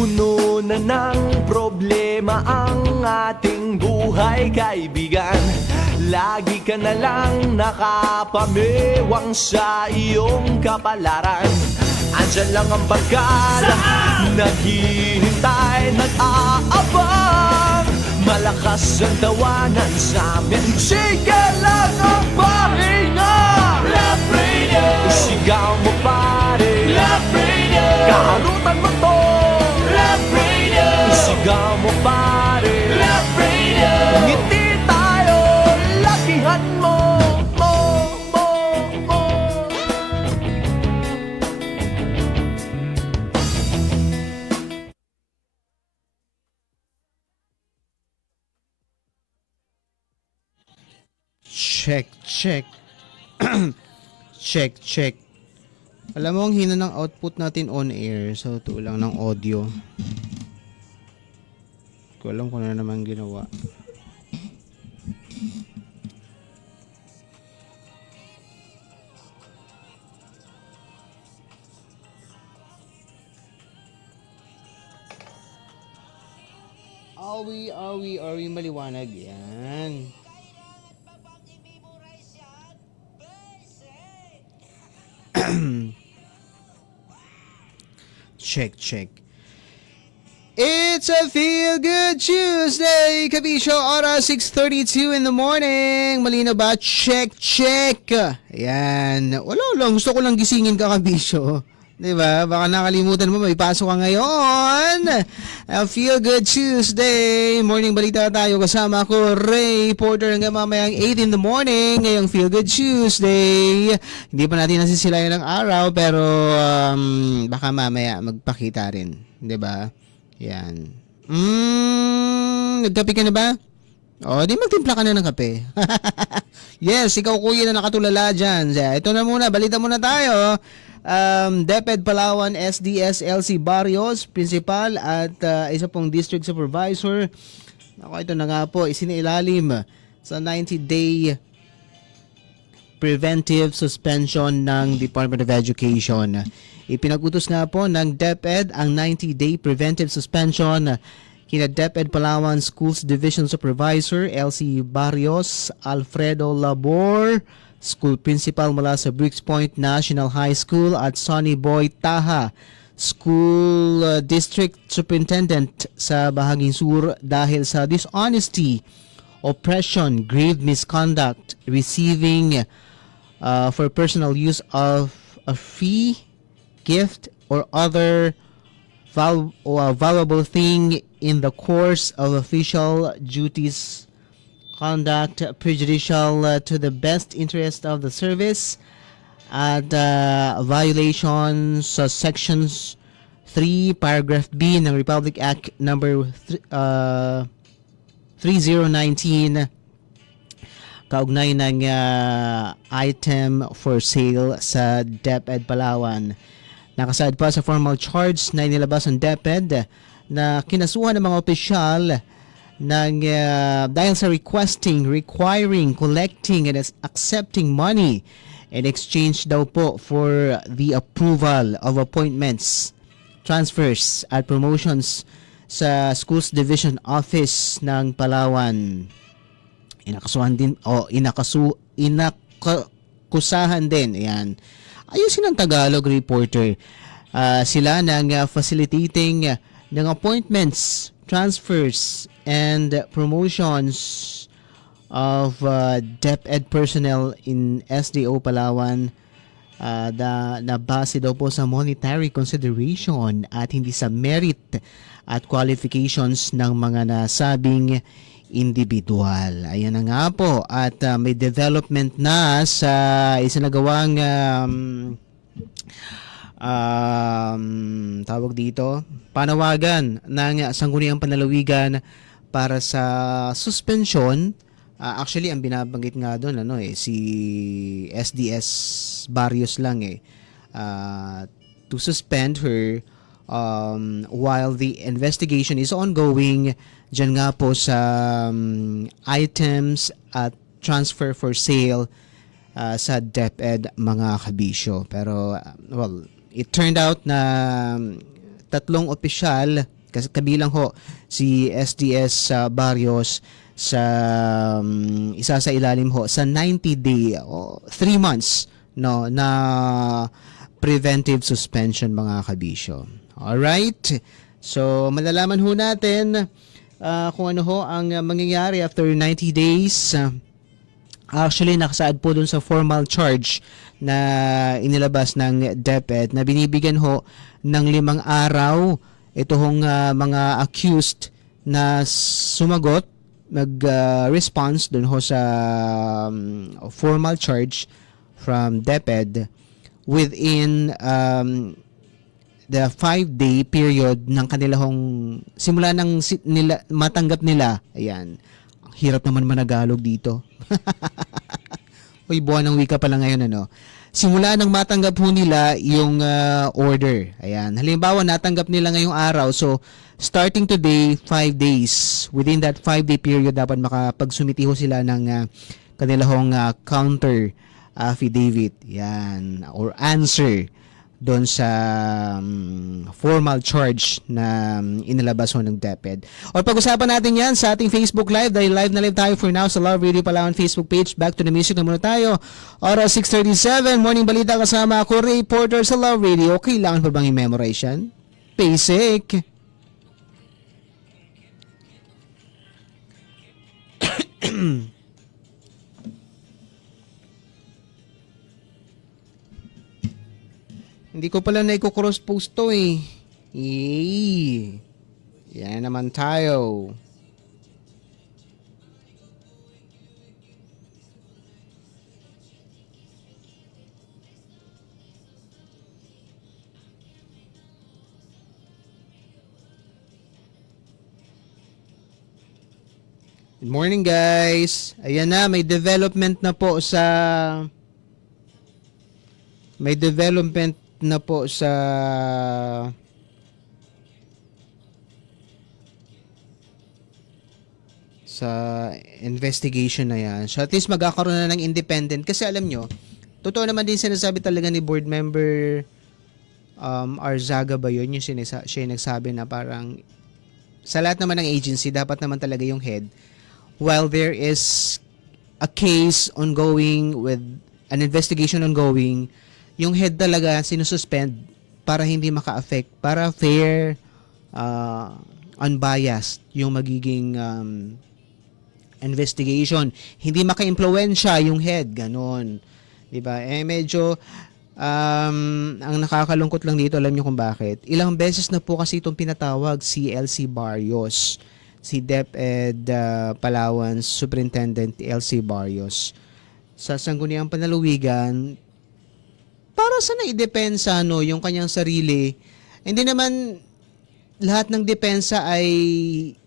Puno na ng problema ang ating buhay, kaibigan. Lagi ka na lang nakapamewang sa iyong kapalaran. Andyan lang ang barkada, naghihintay, nag-aabang. Malakas ang tawanan sa amin, sige lang ang pahinga. Love Radio, sigaw mo pare, Love Radio, kaharutan mo to. Love Radio, sigaw mo pare, Love Radio, ngiti tayo, lakihan mo. Check. Check. Alam mo, ang hina ng output natin on air. So, ito lang ng audio. Ko alam kung ano naman ginawa. Are we maliwanag? Yan. Check. It's a Feel Good Tuesday, Kabisyo, oras 6:32 in the morning. Malino ba? Check. Ayan. Wala lang. Gusto ko lang gisingin ka, Kabisyo. Diba? Baka nakalimutan mo, may pasok ka ngayon. Feel Good Tuesday. Morning balita tayo. Kasama ko, Ray Porter, hanggang mamayang 8 in the morning. Ngayong Feel Good Tuesday. Hindi pa natin nasisilayan ng araw, pero baka mamaya magpakita rin. Diba? Yan. Nagkape ka na ba? O, di magtimpla ka na ng kape. Yes, ikaw kuya na nakatulala dyan. Ito na muna, balita muna tayo. DepEd Palawan SDS LC Barrios, Principal at isa pong District Supervisor. Ako, ito na nga po, isinilalim sa 90-day preventive suspension ng Department of Education. Ipinag-utos nga po ng DepEd ang 90-day preventive suspension kina DepEd Palawan Schools Division Supervisor LC Barrios, Alfredo Labor, School Principal mula sa Briggs Point National High School, at Sonny Boy Taha, School District Superintendent sa Bahaging Sur, dahil sa dishonesty, oppression, grave misconduct, receiving for personal use of a fee, gift, or other valuable thing in the course of official duties, conduct prejudicial to the best interest of the service, at violations sa sections 3 paragraph B ng Republic Act number 3019 kaugnay ng item for sale sa DepEd Palawan. Nakasaad pa sa formal charge na inilabas ng DepEd na kinasuhan ng mga opisyal dahil sa requiring, collecting, and accepting money in exchange daw po for the approval of appointments, transfers, at promotions sa Schools Division Office ng Palawan. Inakusahan din. Ayan. Ayusin ang Tagalog, reporter. Sila ng facilitating ng appointments, transfers, and promotions of DepEd personnel in SDO Palawan na base daw po sa monetary consideration at hindi sa merit at qualifications ng mga nasabing individual. Ayan na nga po, at may development na sa isinagawang tawag dito, panawagan ng Sangguniang Panlalawigan para sa suspension. Actually, ang binabanggit nga doon si SDS Barrios lang to suspend her while the investigation is ongoing dyan nga po sa items at transfer for sale sa DepEd, mga kabisyo. Pero well, it turned out na tatlong opisyal, kabilang ho si SDS Barrios sa isa sa ilalim ho sa 90-day 3 months no na preventive suspension mga kabisyo. Alright? So, malalaman ho natin kung ano ho ang mangyayari after 90 days. Actually, nakasaad po dun sa formal charge na inilabas ng DepEd na binibigyan ho ng 5 araw ito hong mga accused na sumagot, mag-response dun ho sa formal charge from DepEd within the 5-day period ng kanilang simula ng nila, matanggap nila. Ayan. Ang hirap naman managalog dito. Uy, buwan ng wika pala ngayon, ano? Simula nang matanggap ho nila yung order. Ayan. Halimbawa, natanggap nila ngayong araw. So, starting today, 5 days. Within that 5-day period, dapat makapagsumiti ho sila ng kanilang counter affidavit. Yan. Or answer doon sa formal charge na inilabas ho ng DepEd. O pag-usapan natin yan sa ating Facebook Live dahil live na live tayo for now sa Love Radio Palawan Facebook page. Back to the music na muna tayo. Oras 6:37, morning balita kasama ako, Ray Porter sa Love Radio. Kailangan pa bang i-memorize yan? Basic. Hindi ko pala na i-cross post to eh. Yan naman tayo. Good morning guys. Ayan na, may development na po sa investigation na yan. So at least magkakaroon na ng independent kasi alam nyo, totoo naman din sinasabi talaga ni board member Arzaga ba yun? Siya yung nagsabi na parang sa lahat naman ng agency, dapat naman talaga yung head. While there is a case ongoing with an investigation ongoing, yung head talaga sinususpend para hindi maka-affect, para fair, unbiased yung magiging investigation. Hindi maka-impluwensya yung head, ganon. Diba? Medyo ang nakakalungkot lang dito, alam niyo kung bakit. Ilang beses na po kasi itong pinatawag si LC Barrios, si DepEd Palawan Superintendent LC Barrios sa Sangguniang Panalawigan para sa naidepensa yung kanyang sarili. Hindi naman lahat ng depensa ay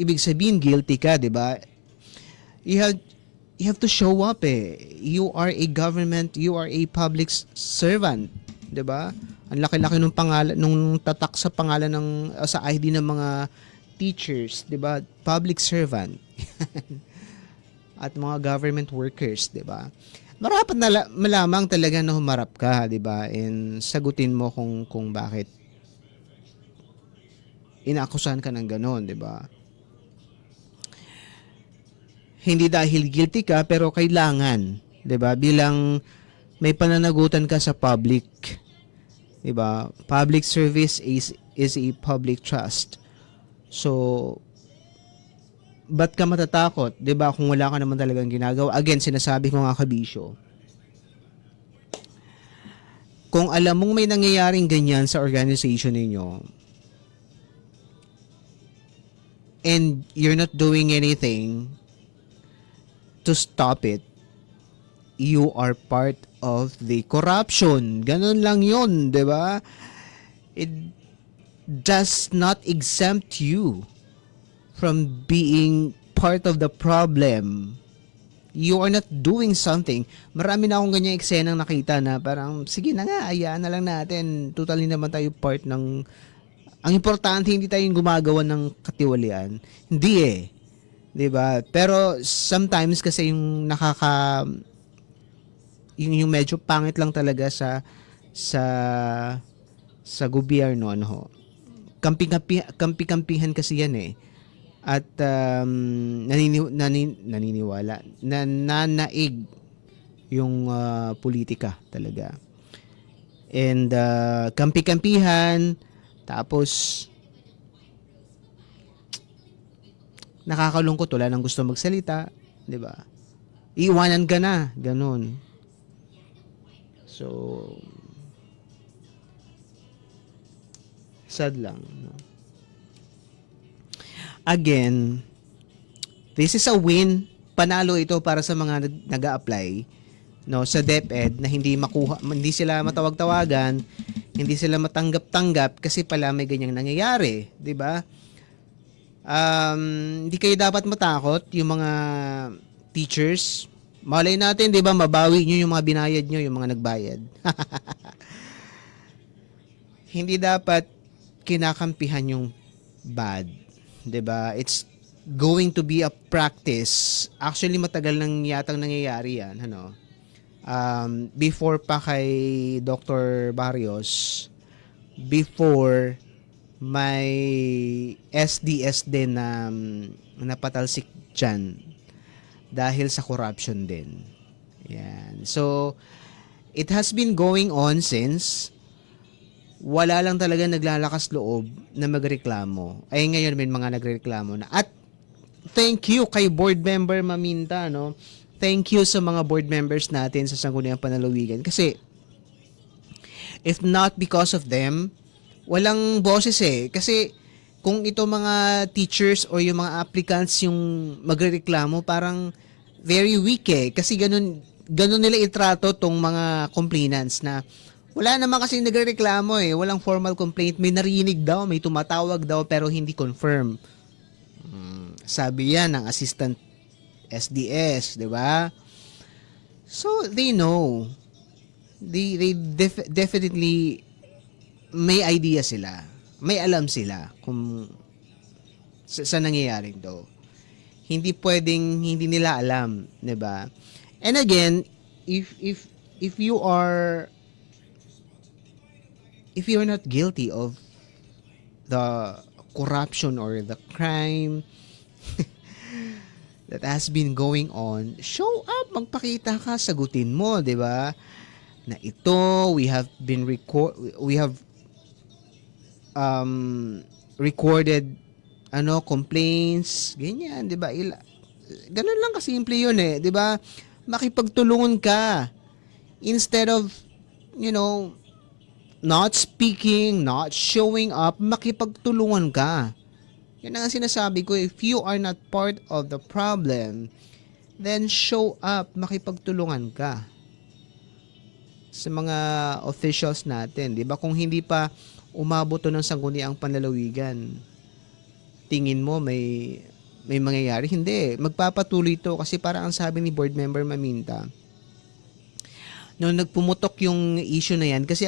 ibig sabihin guilty ka, 'di ba? You have to show up You are a government, you are a public servant, 'di ba? Ang laki-laki nung pangalan, nung tatak sa pangalan ng sa ID ng mga teachers, 'di ba? Public servant. At mga government workers, 'di ba? Marapat na malamang talaga na humarap ka, 'di ba? And sagutin mo kung bakit inaakusahan ka ng gano'n, 'di ba? Hindi dahil guilty ka pero kailangan, 'di ba? Bilang may pananagutan ka sa public, 'di ba? Public service is a public trust. So ba't ka matatakot, 'di ba? Kung wala ka naman talagang ginagawa. Again, sinasabi ko nga kabisyo. Kung alam mong may nangyayaring ganyan sa organization ninyo and you're not doing anything to stop it, you are part of the corruption. Ganun lang yun, di ba? It does not exempt you from being part of the problem. You are not doing something. Marami na akong ganyang eksenang nakita na parang, sige na nga, ayaan na lang natin. Totally naman tayo part ng... Ang importante, hindi tayong gumagawa ng katiwalian. Hindi 'di ba? Pero sometimes kasi yung yung medyo pangit lang talaga sa gobyerno kampi-kampihan kasi yan eh. At naniniwala, nanaig yung politika talaga. And kampi-kampihan, tapos nakakalungkot, wala nang gusto magsalita, 'di ba? Iiwanan ka na, ganun. So sad lang, no? Again, this is a win. Panalo ito para sa mga nag-a-apply, no, sa DepEd na hindi sila matawag-tawagan, hindi sila matanggap-tanggap kasi pala may ganyang nangyayari, 'di ba? Hindi kayo dapat matakot, yung mga teachers. Malay natin, 'di ba, mabawi nyo yung mga binayad nyo, yung mga nagbayad. Hindi dapat kinakampihan yung bad, 'di ba? It's going to be a practice. Actually, matagal nang yatang nangyayari yan, ano. Before pa kay Dr. Barrios, before may SDS din na napatalsik dyan dahil sa corruption din. Yan. So, it has been going on since wala lang talaga naglalakas loob na magreklamo. Ay ngayon may mga nagreklamo na. At thank you kay board member Maminta, no? Thank you sa mga board members natin sa Sangguniang Panlalawigan kasi if not because of them, walang boses eh. Kasi kung ito mga teachers or yung mga applicants yung magrereklamo, parang very weak eh. Kasi ganun nila itrato tong mga complainants na wala naman kasi nagrereklamo eh. Walang formal complaint. May narinig daw, may tumatawag daw pero hindi confirm. Sabi yan ng assistant SDS, di ba? So, they know. They definitely may idea sila. May alam sila kung sa nangyayaring to. Hindi pwedeng hindi nila alam, 'di ba? And again, if you're not guilty of the corruption or the crime that has been going on, show up, magpakita ka, sagutin mo, 'di ba? Na ito, we have recorded complaints, ganyan, 'di ba? Ganun lang kasimple 'yun eh, 'di ba? Makipagtulungan ka instead of not speaking, not showing up, makipagtulungan ka. Yan ang sinasabi ko, if you are not part of the problem, then show up, makipagtulungan ka sa mga officials natin, 'di ba? Kung hindi pa umabot to ng Sangguniang Panlalawigan, tingin mo may mangyayari? Hindi. Magpapatuloy to kasi parang ang sabi ni board member Maminta, nung nagpumutok yung issue na yan, kasi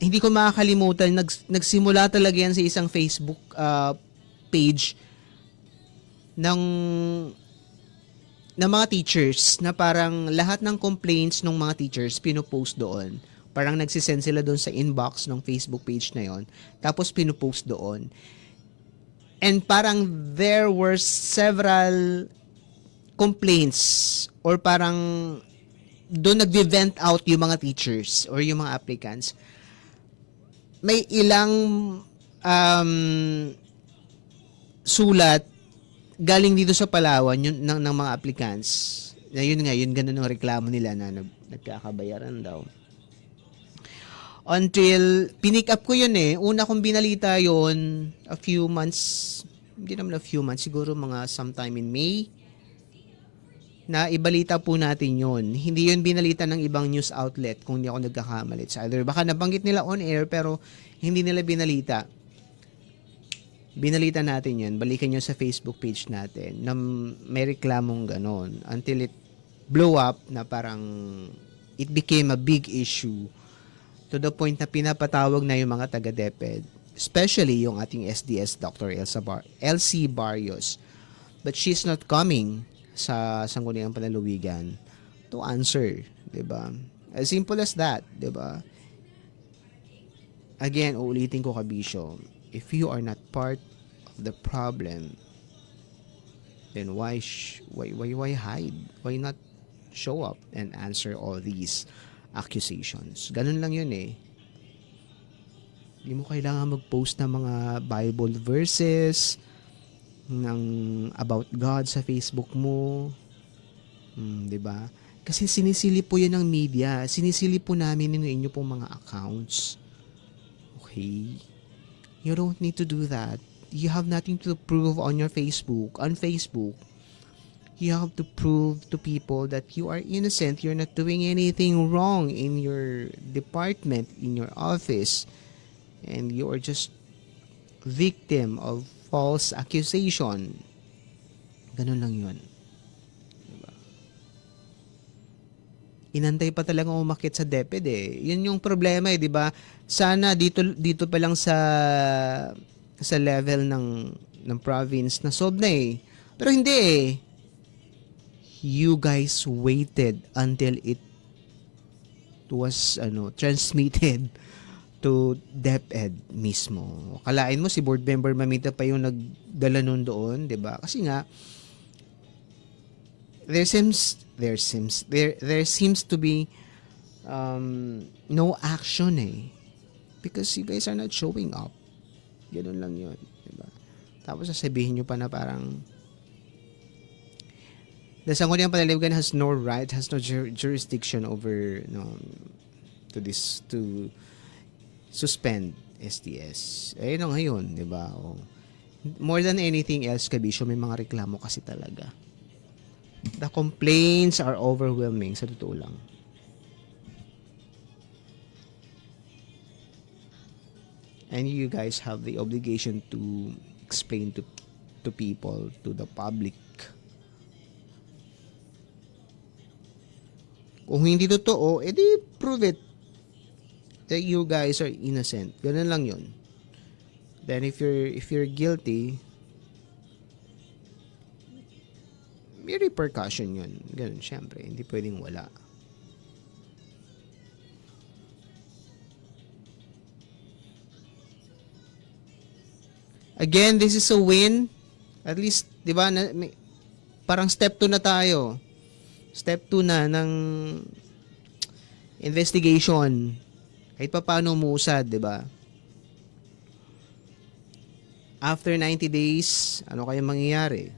hindi ko makakalimutan, nagsimula talaga yan sa isang Facebook page ng mga teachers na parang lahat ng complaints ng mga teachers pinupost doon. Parang nagsisend sila doon sa inbox ng Facebook page na yon, tapos pinupost doon. And parang there were several complaints or parang doon nag-vent out yung mga teachers or yung mga applicants. May ilang sulat galing dito sa Palawan ng mga applicants. Na yun ganun ang reklamo nila na nagkakabayaran daw. Until, pinick up ko yun eh. Una kong binalita yun a few months, hindi naman a few months, siguro mga sometime in May, na ibalita po natin yun. Hindi yun binalita ng ibang news outlet kung hindi ako nagkakamali. It's either baka nabanggit nila on air pero hindi nila binalita. Binalita natin yun. Balikan nyo sa Facebook page natin na may reklamong ganon. Until it blew up na parang it became a big issue. To the point na pinapatawag na yung mga taga-DepEd, especially yung ating SDS, Dr. LC Barrios. But she's not coming sa Sangguniang Panlalawigan to answer, 'di ba? As simple as that, 'di ba? Again, uulitin ko, kabisyo. if you are not part of the problem, then why hide? Why not show up and answer all these accusations? Ganun lang yun eh. Hindi mo kailangan mag-post ng mga Bible verses ng about God sa Facebook mo. 'Di ba? Kasi sinisilip po 'yan ng media. Sinisilip po namin yung inyo pong mga accounts. Okay? You don't need to do that. You have nothing to prove on your Facebook. On Facebook, you have to prove to people that you are innocent. You're not doing anything wrong in your department, in your office, and you are just victim of false accusation. Ganun lang yun. Diba? Inantay pa talaga umakit sa DepEd eh. Yun yung problema eh, di ba? Sana dito pa lang sa level ng province na solve na eh. Pero hindi eh. You guys waited until it was transmitted to DepEd mismo. Kalain mo si board member Mamita pa yung nagdala nun doon, 'di ba? Kasi nga there seems to be no action eh. Because you guys are not showing up. Ganun lang 'yun, 'di ba? Tapos sasabihin niyo pa na parang the Sangguniang Panlilipunan has no right, has no jurisdiction over to suspend STS. Ayun ang ngayon, di ba? More than anything else, Kabisyo, may mga reklamo kasi talaga. The complaints are overwhelming, sa totoo lang. And you guys have the obligation to explain to people, to the public. Kung hindi totoo, edi prove it that you guys are innocent. Ganun lang yun. Then if you're guilty, may repercussion yun. Ganun, syempre. Hindi pwedeng wala. Again, this is a win. At least, di ba, parang step 2 na tayo. Step 2 na ng investigation. Kahit pa paano umusad, di ba? After 90 days, ano kaya mangyayari?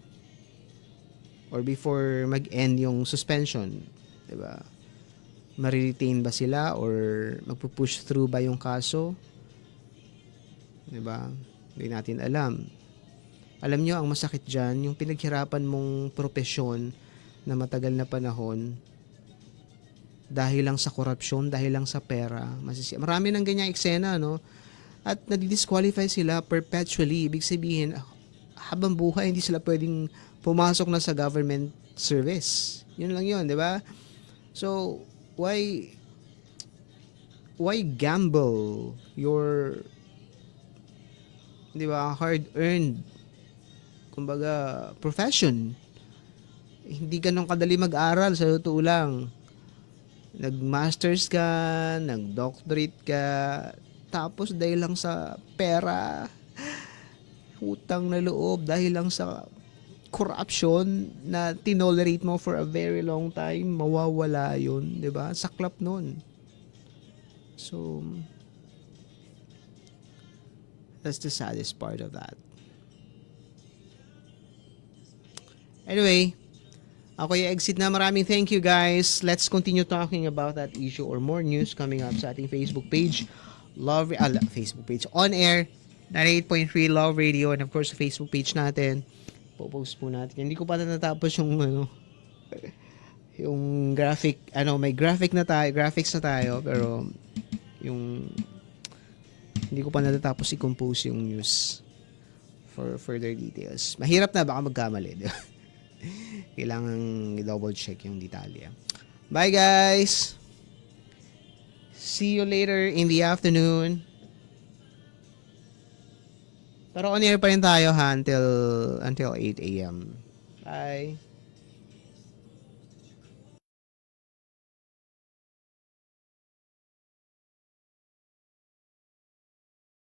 Or before mag-end yung suspension, di ba? Ma-retain ba sila or magpo-push through ba yung kaso? Di ba? Hindi natin alam. Alam nyo, ang masakit dyan, yung pinaghirapan mong propesyon na matagal na panahon, dahil lang sa korupsyon, dahil lang sa pera, marami ng ganyang eksena, no? At nadi-disqualify sila perpetually. Ibig sabihin, habang buhay, hindi sila pwedeng pumasok na sa government service. Yun lang yun, di ba? So, why gamble your, di ba, hard-earned, kumbaga, profession? Hindi ganun kadali mag-aral, sa totoo lang. Nag-masters ka, nag-doctorate ka, tapos dahil lang sa pera, utang na loob, dahil lang sa corruption na tinolerate mo for a very long time, mawawala yun, di ba? Saklap nun. So, that's the saddest part of that. Anyway, ako yung exit na. Maraming thank you guys. Let's continue talking about that issue or more news coming up sa ating Facebook page. Facebook page on air 98.3 Love Radio, and of course sa Facebook page natin. Po-post po natin. Hindi ko pa natatapos yung yung graphic, may graphics na tayo, pero yung hindi ko pa natatapos i-compose yung news for further details. Mahirap na, baka magkamali, di ba? Kailangan i-double check yung detalye. Bye guys! See you later in the afternoon. Pero on air pa rin tayo ha until 8 a.m. Bye!